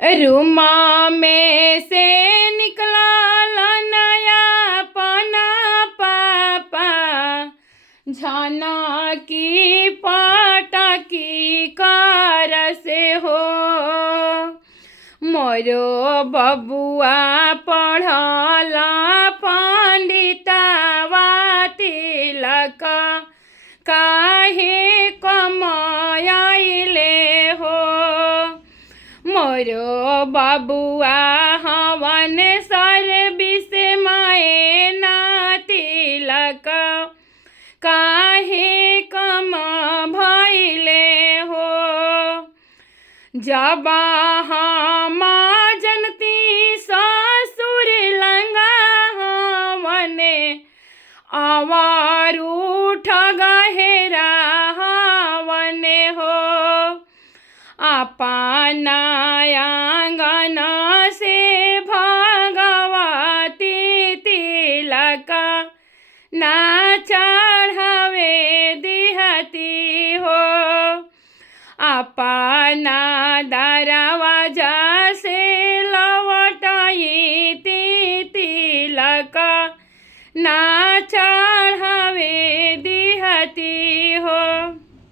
रूमा में से निकला नया पना पापा, झाना की पाटा की कार से हो। मोरो बबुआ पढ़ला पंडितवा तिलक काहे कमाइले हो। मोरो बबुआ हवन सर्विस माए ना तिलक काहे कम भइले हो। जब हम जनती ससुर लंगा हमने आवार उठ गहेरा हवने हो। अपना आंगन से भगवती तिलक ना चढ़ावे दिहती हो। अपना दरवाजा से लौटाई तिलक ना चढ़ावे